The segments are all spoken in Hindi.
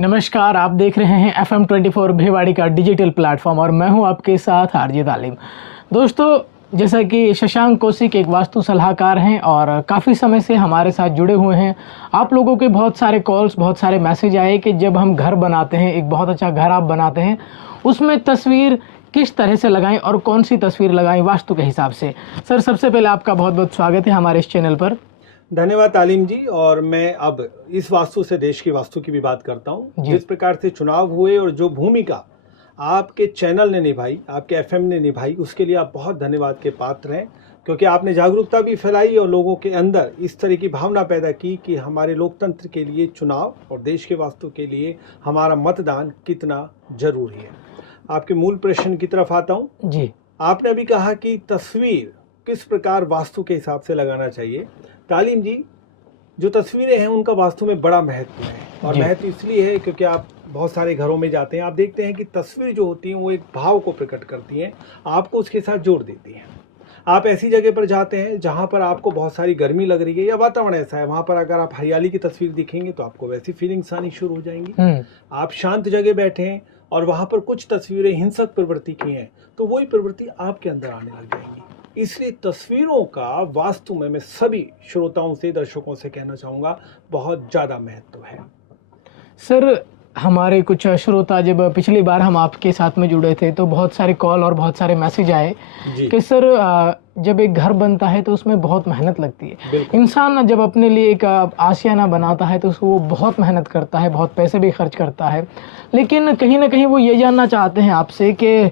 नमस्कार, आप देख रहे हैं FM 24 भिवाड़ी का डिजिटल प्लेटफॉर्म और मैं हूं आपके साथ आरजे तालिम। दोस्तों, जैसा कि शशांक कौशिक एक वास्तु सलाहकार हैं और काफ़ी समय से हमारे साथ जुड़े हुए हैं। आप लोगों के बहुत सारे कॉल्स, बहुत सारे मैसेज आए कि जब हम घर बनाते हैं, एक बहुत अच्छा घर आप बनाते हैं, उसमें तस्वीर किस तरह से लगाएं और कौन सी तस्वीर लगाएं वास्तु के हिसाब से। सर, सबसे पहले आपका बहुत बहुत स्वागत है हमारे इस चैनल पर। धन्यवाद तालीम जी। और मैं अब इस वास्तु से देश की वास्तु की भी बात करता हूँ। जिस प्रकार से चुनाव हुए और जो भूमिका आपके चैनल ने निभाई, आपके एफएम ने निभाई, उसके लिए आप बहुत धन्यवाद के पात्र हैं, क्योंकि आपने जागरूकता भी फैलाई और लोगों के अंदर इस तरह की भावना पैदा की कि हमारे लोकतंत्र के लिए चुनाव और देश के वास्तु के लिए हमारा मतदान कितना जरूरी है। आपके मूल प्रश्न की तरफ आता हूँ जी। आपने अभी कहा कि तस्वीर किस प्रकार वास्तु के हिसाब से लगाना चाहिए। तालीम जी, जो तस्वीरें हैं उनका वास्तु में बड़ा महत्व है, और महत्व इसलिए है क्योंकि आप बहुत सारे घरों में जाते हैं, आप देखते हैं कि तस्वीर जो होती है वो एक भाव को प्रकट करती हैं, आपको उसके साथ जोड़ देती हैं। आप ऐसी जगह पर जाते हैं जहां पर आपको बहुत सारी गर्मी लग रही है या वातावरण ऐसा है, वहां पर अगर आप हरियाली की तस्वीर दिखेंगे तो आपको वैसी फीलिंग्स आनी शुरू हो जाएंगी। आप शांत जगह बैठे हैं और वहां पर कुछ तस्वीरें हिंसक प्रवृत्ति की हैं, तो वही प्रवृत्ति आपके अंदर आने लग जाएंगी। इसलिए तस्वीरों का वास्तु में मैं सभी श्रोताओं से, दर्शकों से कहना चाहूँगा, बहुत ज़्यादा महत्व है। सर, हमारे कुछ श्रोता, जब पिछली बार हम आपके साथ में जुड़े थे तो बहुत सारे कॉल और बहुत सारे मैसेज आए कि सर, जब एक घर बनता है तो उसमें बहुत मेहनत लगती है। इंसान जब अपने लिए एक आशियाना बनाता है तो वो बहुत मेहनत करता है, बहुत पैसे भी खर्च करता है, लेकिन कहीं ना कहीं वो ये जानना चाहते हैं आपसे कि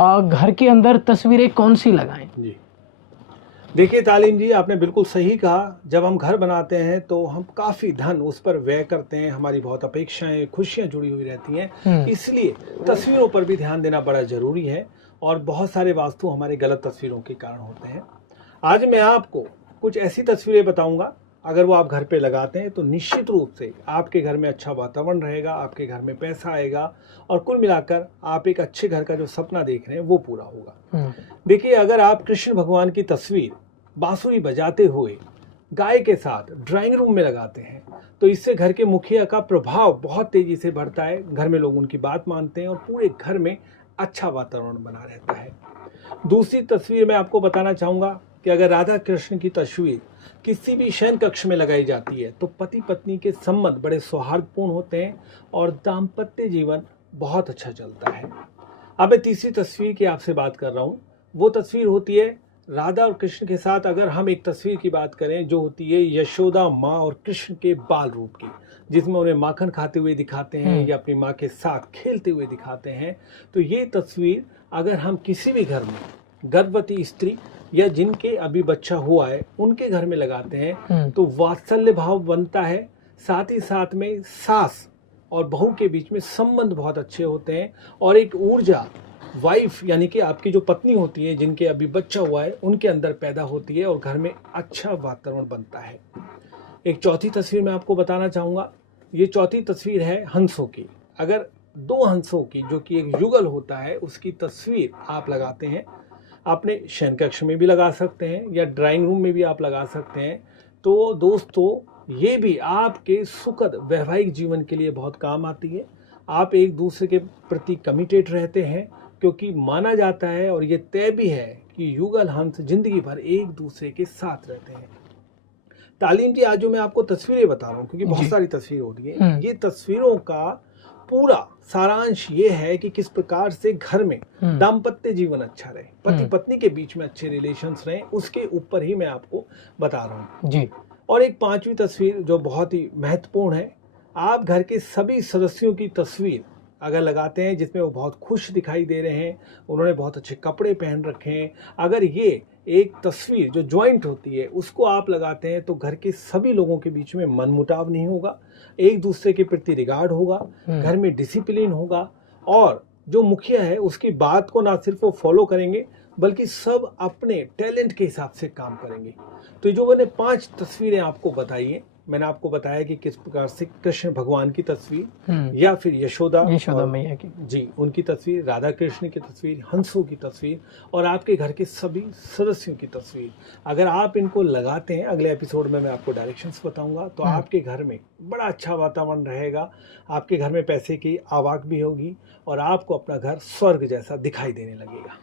घर के अंदर तस्वीरें कौन सी लगाएं। जी, देखिए तालीम जी, आपने बिल्कुल सही कहा। जब हम घर बनाते हैं तो हम काफ़ी धन उस पर व्यय करते हैं, हमारी बहुत अपेक्षाएं, खुशियां जुड़ी हुई रहती हैं, इसलिए तस्वीरों पर भी ध्यान देना बड़ा ज़रूरी है। और बहुत सारे वास्तु हमारे गलत तस्वीरों के कारण होते हैं। आज मैं आपको कुछ ऐसी तस्वीरें बताऊंगा, अगर वो आप घर पे लगाते हैं तो निश्चित रूप से आपके घर में अच्छा वातावरण रहेगा, आपके घर में पैसा आएगा, और कुल मिलाकर आप एक अच्छे घर का जो सपना देख रहे हैं वो पूरा होगा। देखिए, अगर आप कृष्ण भगवान की तस्वीर बांसुरी बजाते हुए गाय के साथ ड्राइंग रूम में लगाते हैं तो इससे घर के मुखिया का प्रभाव बहुत तेजी से बढ़ता है, घर में लोग उनकी बात मानते हैं और पूरे घर में अच्छा वातावरण बना रहता है। दूसरी तस्वीर मैं आपको बताना चाहूँगा कि अगर राधा कृष्ण की तस्वीर किसी भी शयन कक्ष में लगाई जाती है तो पति पत्नी के संबंध बड़े सौहार्दपूर्ण होते हैं और दाम्पत्य जीवन बहुत अच्छा चलता है। अब मैं तीसरी तस्वीर की आपसे बात कर रहा हूँ। वो तस्वीर होती है राधा और कृष्ण के साथ, अगर हम एक तस्वीर की बात करें जो होती है यशोदा माँ और कृष्ण के बाल रूप की, जिसमें उन्हें माखन खाते हुए दिखाते हैं या अपनी माँ के साथ खेलते हुए दिखाते हैं, तो ये तस्वीर अगर हम किसी भी घर में गर्भवती स्त्री या जिनके अभी बच्चा हुआ है उनके घर में लगाते हैं तो वात्सल्य भाव बनता है। साथ ही साथ में सास और बहू के बीच में संबंध बहुत अच्छे होते हैं और एक ऊर्जा वाइफ यानी कि आपकी जो पत्नी होती है, जिनके अभी बच्चा हुआ है, उनके अंदर पैदा होती है और घर में अच्छा वातावरण बनता है। एक चौथी तस्वीर मैं आपको बताना चाहूँगा। ये चौथी तस्वीर है हंसों की। अगर दो हंसों की, जो कि एक युगल होता है, उसकी तस्वीर आप लगाते हैं, अपने शयन कक्ष में भी लगा सकते हैं या ड्राइंग रूम में भी आप लगा सकते हैं, तो दोस्तों ये भी आपके सुखद वैवाहिक जीवन के लिए बहुत काम आती है। आप एक दूसरे के प्रति कमिटेड रहते हैं, क्योंकि माना जाता है और ये तय भी है कि युगल हंस जिंदगी भर एक दूसरे के साथ रहते हैं। तालीम जी, आज जो मैं आपको तस्वीरें बता रहा हूँ, क्योंकि बहुत सारी तस्वीर होती है, ये तस्वीरों का पूरा सारांश ये है कि किस प्रकार से घर में दाम्पत्य जीवन अच्छा रहे, पति पत्नी के बीच में अच्छे रिलेशंस रहे, उसके ऊपर ही मैं आपको बता रहा हूँ जी। और एक पांचवी तस्वीर जो बहुत ही महत्वपूर्ण है, आप घर के सभी सदस्यों की तस्वीर अगर लगाते हैं जिसमें वो बहुत खुश दिखाई दे रहे हैं, उन्होंने बहुत अच्छे कपड़े पहन रखे हैं, अगर ये एक तस्वीर जो ज्वाइंट होती है उसको आप लगाते हैं तो घर के सभी लोगों के बीच में मनमुटाव नहीं होगा, एक दूसरे के प्रति रिगार्ड होगा, घर में डिसिप्लिन होगा, और जो मुखिया है उसकी बात को ना सिर्फ वो फॉलो करेंगे बल्कि सब अपने टैलेंट के हिसाब से काम करेंगे। तो जो मैंने 5 तस्वीरें आपको बताई हैं, मैंने आपको बताया कि किस प्रकार से कृष्ण भगवान की तस्वीर हम्म, या फिर यशोदा यशोदा और मैया की। जी उनकी तस्वीर, राधा कृष्ण की तस्वीर, हंसों की तस्वीर और आपके घर के सभी सदस्यों की तस्वीर, अगर आप इनको लगाते हैं, अगले एपिसोड में मैं आपको डायरेक्शंस बताऊंगा, तो आपके घर में बड़ा अच्छा वातावरण रहेगा, आपके घर में पैसे की आवक भी होगी और आपको अपना घर स्वर्ग जैसा दिखाई देने लगेगा।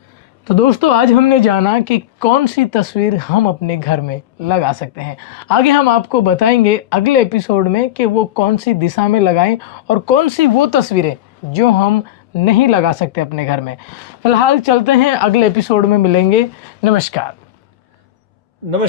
तो दोस्तों आज हमने जाना कि कौन सी तस्वीर हम अपने घर में लगा सकते हैं। आगे हम आपको बताएंगे अगले एपिसोड में कि वो कौन सी दिशा में लगाएं और कौन सी वो तस्वीरें जो हम नहीं लगा सकते अपने घर में। फिलहाल चलते हैं, अगले एपिसोड में मिलेंगे। नमस्कार। नमस्कार।